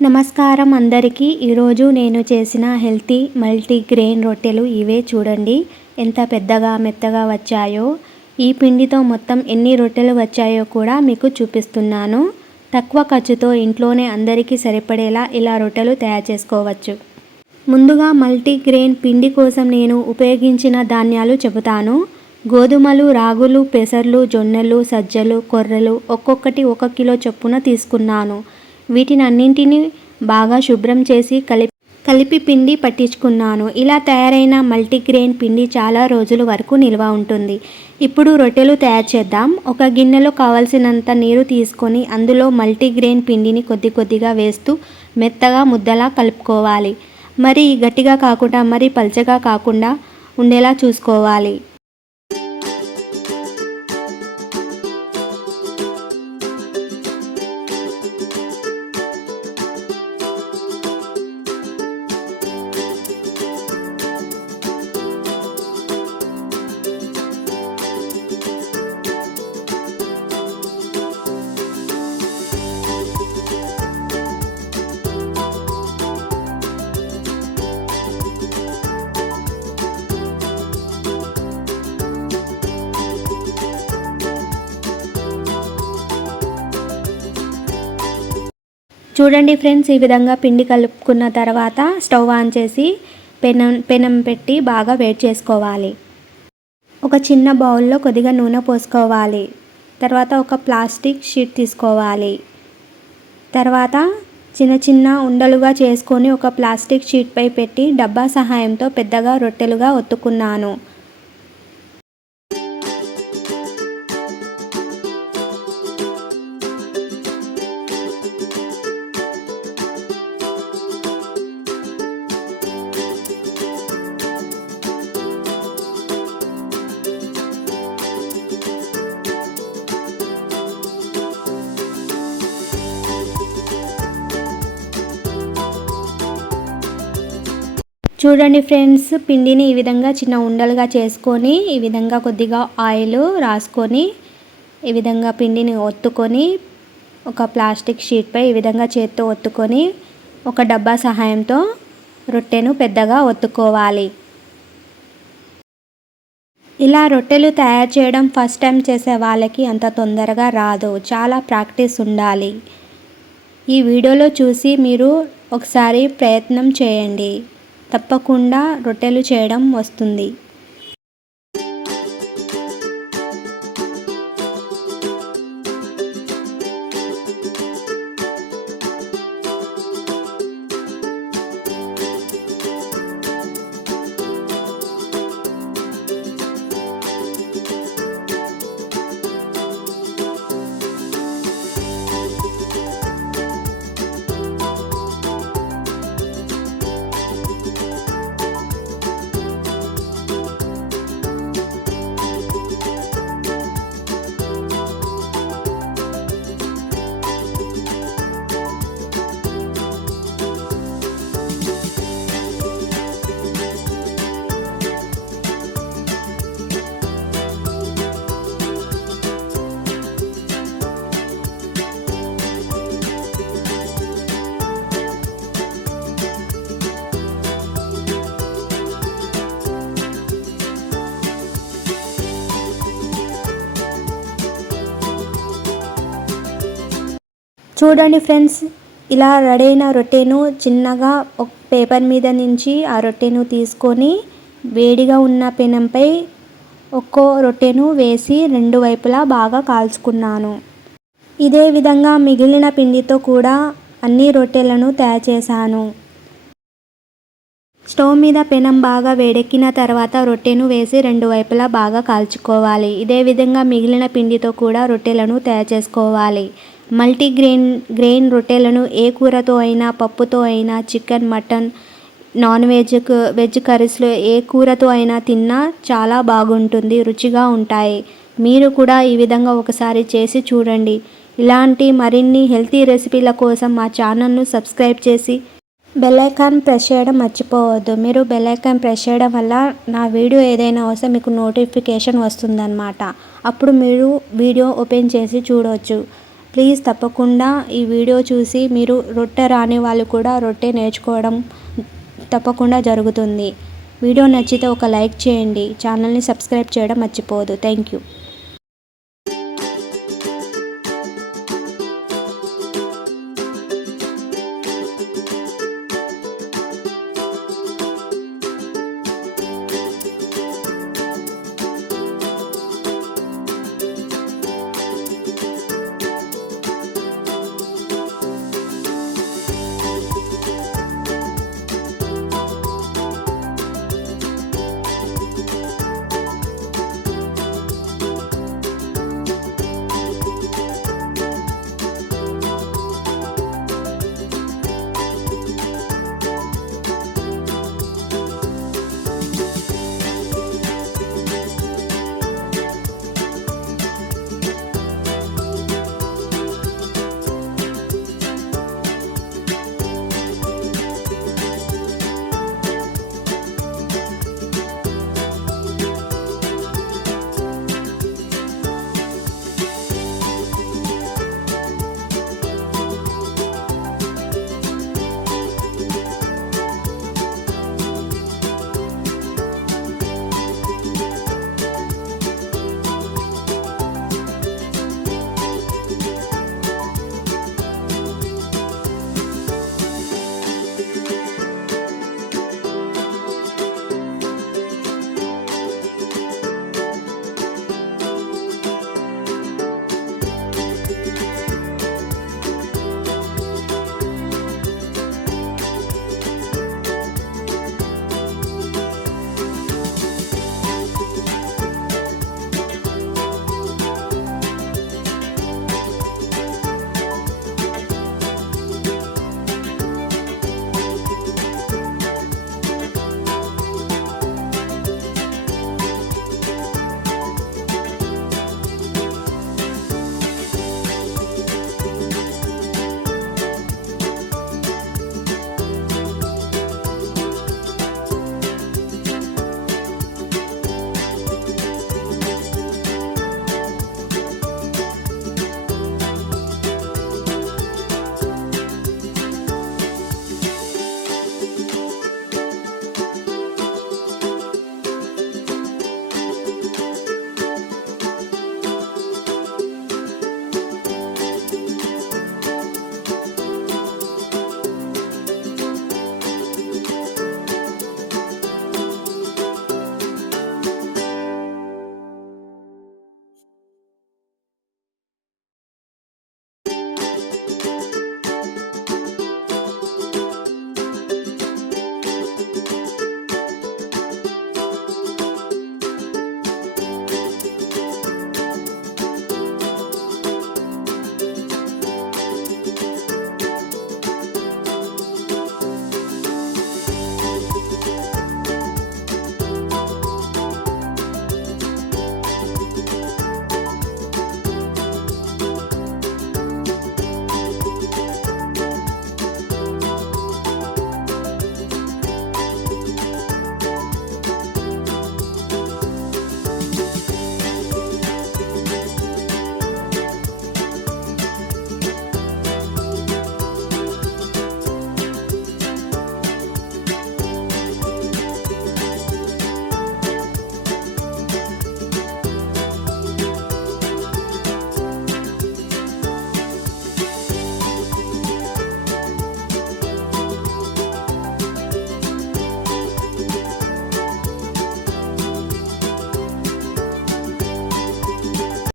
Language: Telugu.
నమస్కారం అందరికీ. ఈరోజు నేను చేసిన హెల్తీ మల్టీగ్రెయిన్ రొట్టెలు ఇవే. చూడండి ఎంత పెద్దగా మెత్తగా వచ్చాయో. ఈ పిండితో మొత్తం ఎన్ని రొట్టెలు వచ్చాయో కూడా మీకు చూపిస్తున్నాను. తక్కువ ఖర్చుతో ఇంట్లోనే అందరికీ సరిపడేలా ఇలా రొట్టెలు తయారు చేసుకోవచ్చు. ముందుగా మల్టీగ్రెయిన్ పిండి కోసం నేను ఉపయోగించిన ధాన్యాలు చెబుతాను. గోధుమలు, రాగులు, పెసర్లు, జొన్నలు, సజ్జలు, కొర్రలు ఒక్కొక్కటి 1 కిలో చొప్పున తీసుకున్నాను. వీటినన్నింటినీ బాగా శుభ్రం చేసి కలిపి పిండి పట్టించుకున్నాను. ఇలా తయారైన మల్టీగ్రెయిన్ పిండి చాలా రోజుల వరకు నిల్వ ఉంటుంది. ఇప్పుడు రొట్టెలు తయారు చేద్దాం. ఒక గిన్నెలో కావలసినంత నీరు తీసుకొని అందులో మల్టీగ్రెయిన్ పిండిని కొద్ది కొద్దిగా వేస్తూ మెత్తగా ముద్దలా కలుపుకోవాలి. మరీ గట్టిగా కాకుండా మరీ పల్చగా కాకుండా ఉండేలా చూసుకోవాలి. చూడండి ఫ్రెండ్స్, ఈ విధంగా పిండి కలుపుకున్న తర్వాత స్టవ్ ఆన్ చేసి పెనం పెట్టి బాగా వేడి చేసుకోవాలి. ఒక చిన్న బౌల్లో కొద్దిగా నూనె పోసుకోవాలి. తర్వాత ఒక ప్లాస్టిక్ షీట్ తీసుకోవాలి. తర్వాత చిన్న చిన్న ఉండలుగా చేసుకొని ఒక ప్లాస్టిక్ షీట్పై పెట్టి డబ్బా సహాయంతో పెద్దగా రొట్టెలుగా ఒత్తుకున్నాను. చూడండి ఫ్రెండ్స్, పిండిని ఈ విధంగా చిన్న ఉండలుగా చేసుకొని ఈ విధంగా కొద్దిగా ఆయిల్ రాసుకొని ఈ విధంగా పిండిని ఒత్తుకొని ఒక ప్లాస్టిక్ షీట్పై ఈ విధంగా చేత్తో ఒత్తుకొని ఒక డబ్బా సహాయంతో రొట్టెను పెద్దగా ఒత్తుకోవాలి. ఇలా రొట్టెలు తయారు చేయడం ఫస్ట్ టైం చేసే వాళ్ళకి అంత తొందరగా రాదు. చాలా ప్రాక్టీస్ ఉండాలి. ఈ వీడియోలో చూసి మీరు ఒకసారి ప్రయత్నం చేయండి. తప్పకుండా రొట్టెలు చేయడం వస్తుంది. చూడండి ఫ్రెండ్స్, ఇలా రెడీ అయిన రొట్టెను చిన్నగా ఒక పేపర్ మీద నుంచి ఆ రొట్టెను తీసుకొని వేడిగా ఉన్న పెనంపై ఒక్కో రొట్టెను వేసి 2 వైపులా బాగా కాల్చుకున్నాను. ఇదే విధంగా మిగిలిన పిండితో కూడా అన్ని రొట్టెలను తయారు చేశాను. స్టవ్ మీద పెనం బాగా వేడెక్కిన తర్వాత రొట్టెను వేసి 2 వైపులా బాగా కాల్చుకోవాలి. ఇదే విధంగా మిగిలిన పిండితో కూడా రొట్టెలను తయారు చేసుకోవాలి. మల్టీగ్రెయిన్ రొట్టెలను ఏ కూరతో అయినా, పప్పుతో అయినా, చికెన్, మటన్, నాన్ వెజ్ కర్రీస్లో ఏ కూరతో అయినా తిన్నా చాలా బాగుంటుంది, రుచిగా ఉంటాయి. మీరు కూడా ఈ విధంగా ఒకసారి చేసి చూడండి. ఇలాంటి మరిన్ని హెల్తీ రెసిపీల కోసం మా ఛానల్ను సబ్స్క్రైబ్ చేసి బెల్ ఐకాన్ ప్రెస్ చేయడం మర్చిపోవద్దు. మీరు బెల్ ఐకాన్ ప్రెస్ చేయడం వల్ల నా వీడియో ఏదైనా వస్తే మీకు నోటిఫికేషన్ వస్తుందన్నమాట. అప్పుడు మీరు వీడియో ఓపెన్ చేసి చూడవచ్చు. ప్లీజ్ తప్పకుండా ఈ వీడియో చూసి మీరు రొట్టె రాని వాళ్ళు కూడా రొట్టె నేర్చుకోవడం తప్పకుండా జరుగుతుంది. వీడియో నచ్చితే ఒక లైక్ చేయండి. ఛానల్ని సబ్స్క్రైబ్ చేయడం మర్చిపోవద్దు. Thank you.